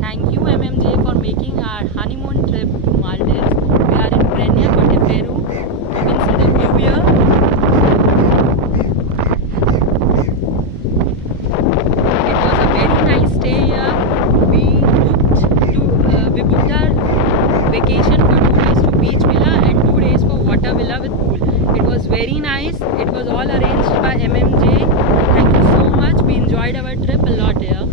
Thank you MMJ for making our honeymoon trip to Maldives. We are in Brenya, Peru. You can see the view here. It was a very nice stay here. We booked our vacation for 2 days to beach villa and 2 days for water villa with pool. It was very nice. It was all arranged by MMJ. Thank you so much. We enjoyed our trip a lot here.